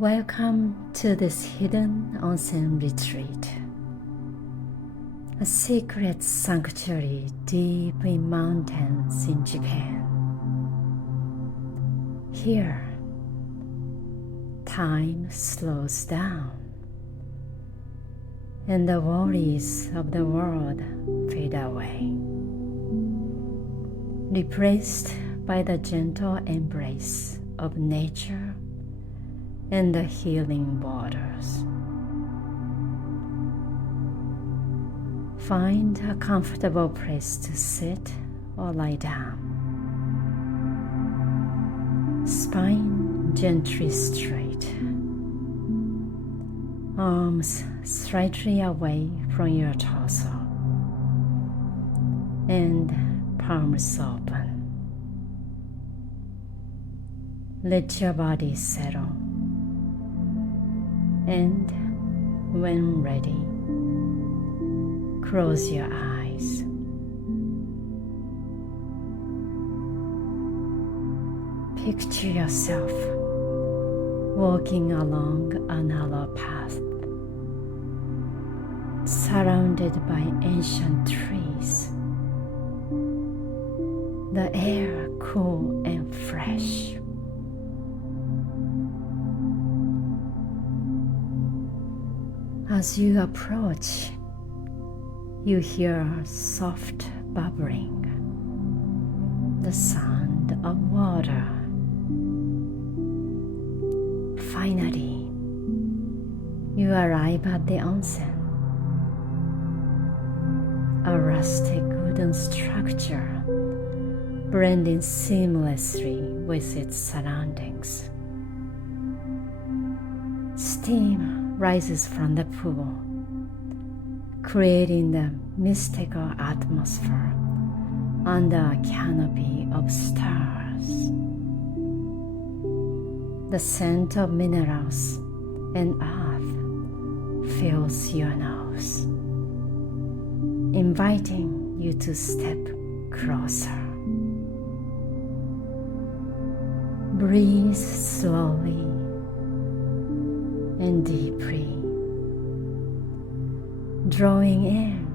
Welcome to this hidden onsen retreat, a secret sanctuary deep in mountains in Japan. Here, time slows down, and the worries of the world fade away, replaced by the gentle embrace of nature and the healing waters. Find a comfortable place to sit or lie down. Spine gently straight. Arms slightly away from your torso. And palms open. Let your body settle. And when ready, close your eyes. Picture yourself walking along a narrow path, surrounded by ancient trees. The air cool and fresh. As you approach, you hear soft bubbling, the sound of water. Finally, you arrive at the onsen, a rustic wooden structure blending seamlessly with its surroundings. Steam rises from the pool, creating the mystical atmosphere under a canopy of stars. The scent of minerals and earth fills your nose, inviting you to step closer. Breathe slowly and deeply, drawing in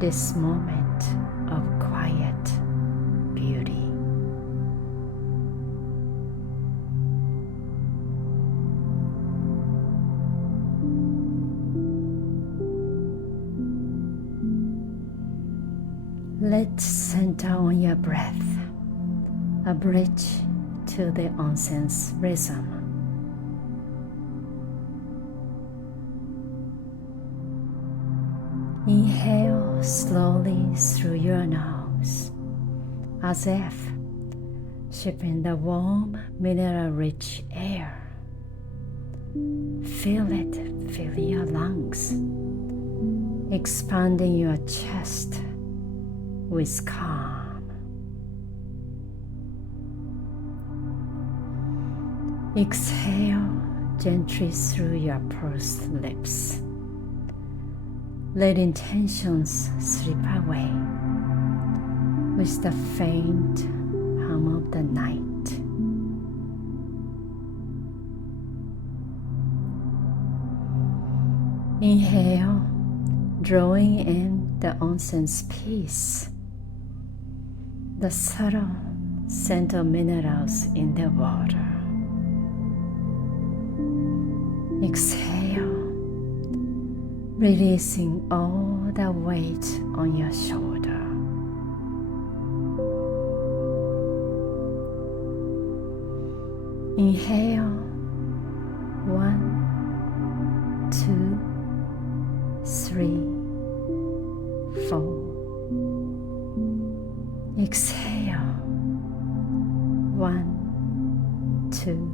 this moment of quiet beauty. Let's center on your breath, a bridge to the onsen's rhythm. Inhale slowly through your nose, as if shipping the warm, mineral-rich air. Feel it fill your lungs, expanding your chest with calm. Exhale gently through your pursed lips, letting tensions slip away with the faint hum of the night. Inhale, drawing in the onsen's peace, the subtle scent of minerals in the water. Exhale, releasing all the weight on your shoulder. Inhale, 1, 2, 3, 4. Exhale, 1, 2,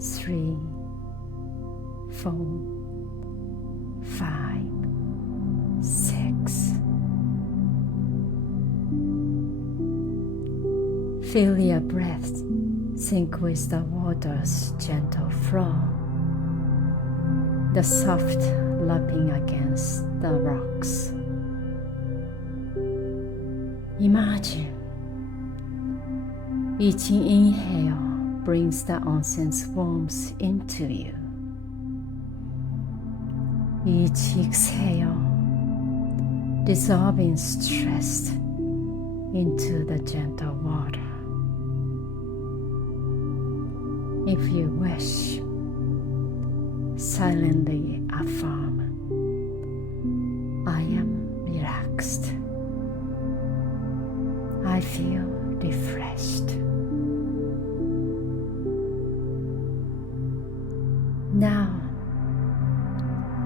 3, 4, 5, 6. Feel your breath sync with the water's gentle flow, the soft lapping against the rocks. Imagine each inhale brings the onsen's warmth into you. Each exhale, dissolving stress into the gentle water. If you wish, silently affirm, I am relaxed. I feel refreshed. Now,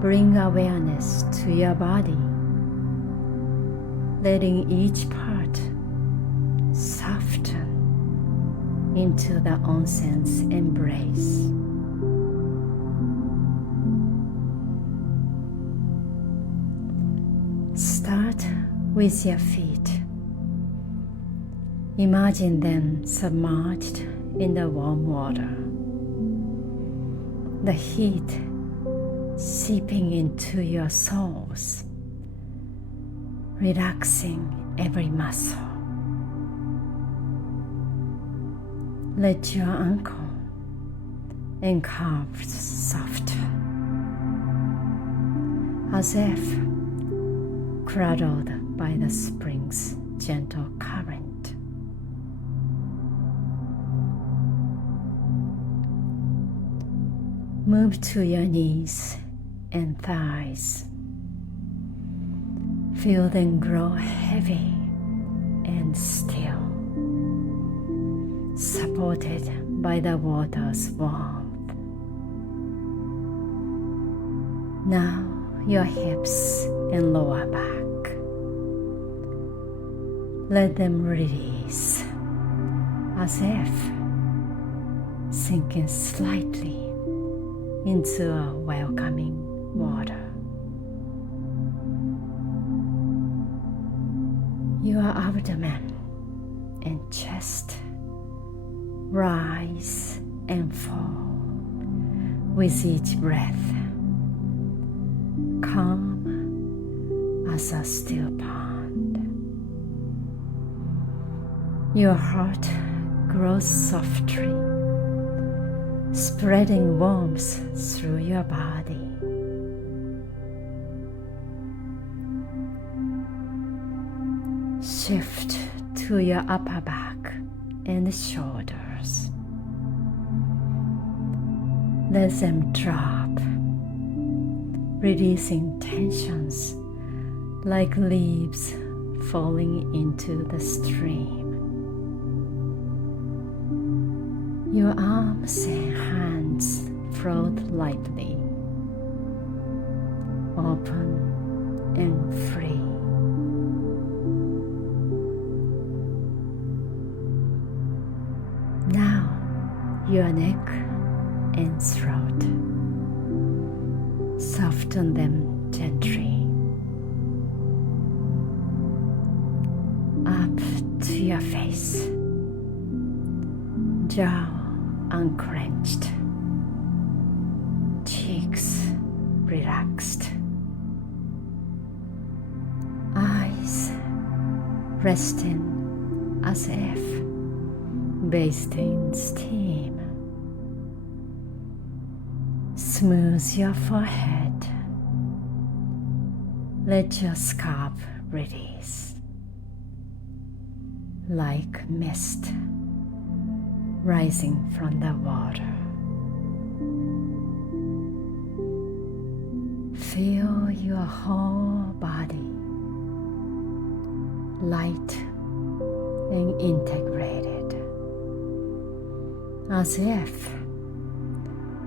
bring awareness to your body, letting each part soften into the onsen's embrace. Start with your feet. Imagine them submerged in the warm water. The heat seeping into your soles, relaxing every muscle. Let your ankle and calves soften, as if cradled by the spring's gentle current. Move to your knees and thighs. Feel them grow heavy and still, supported by the water's warmth. Now your hips and lower back. Let them release, as if sinking slightly into a welcoming water. Your abdomen and chest rise and fall with each breath, calm as a still pond. Your heart grows softly, spreading warmth through your body. Shift to your upper back and shoulders. Let them drop, releasing tensions like leaves falling into the stream. Your arms and hands float lightly, open and free. Now, your neck and throat. Soften them gently. Up to your face. Jaw unclenched, cheeks relaxed, eyes resting as if bathed in steam. Smooth your forehead. Let your scalp release like mist rising from the water. Feel your whole body light and integrated, as if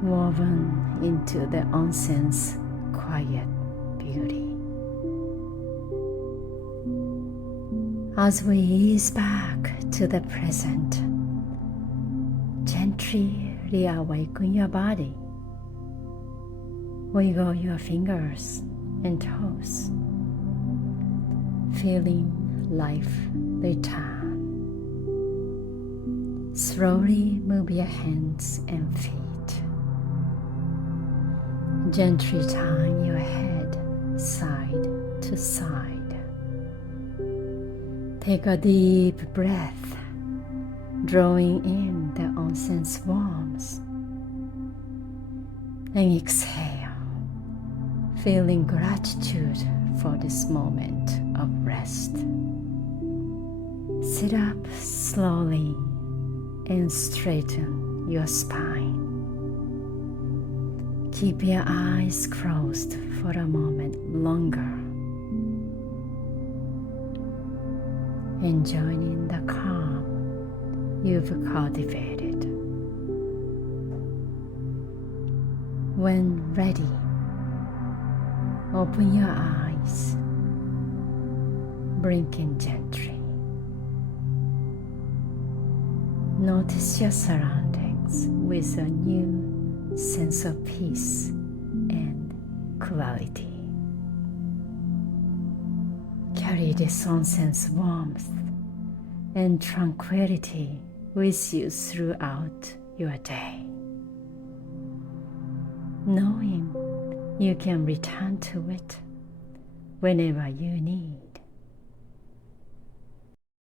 woven into the onsen's quiet beauty. As we ease back to the present, gently reawaken your body. Wiggle your fingers and toes, feeling life return. Slowly move your hands and feet. Gently turn your head side to side. Take a deep breath, drawing in the onsen's warmth. And exhale, feeling gratitude for this moment of rest. Sit up slowly and straighten your spine. Keep your eyes closed for a moment longer, enjoying the calm you've cultivated. When ready, open your eyes, blinking gently. Notice your surroundings with a new sense of peace and clarity. Carry this onsen's warmth and tranquility with you throughout your day, knowing you can return to it whenever you need.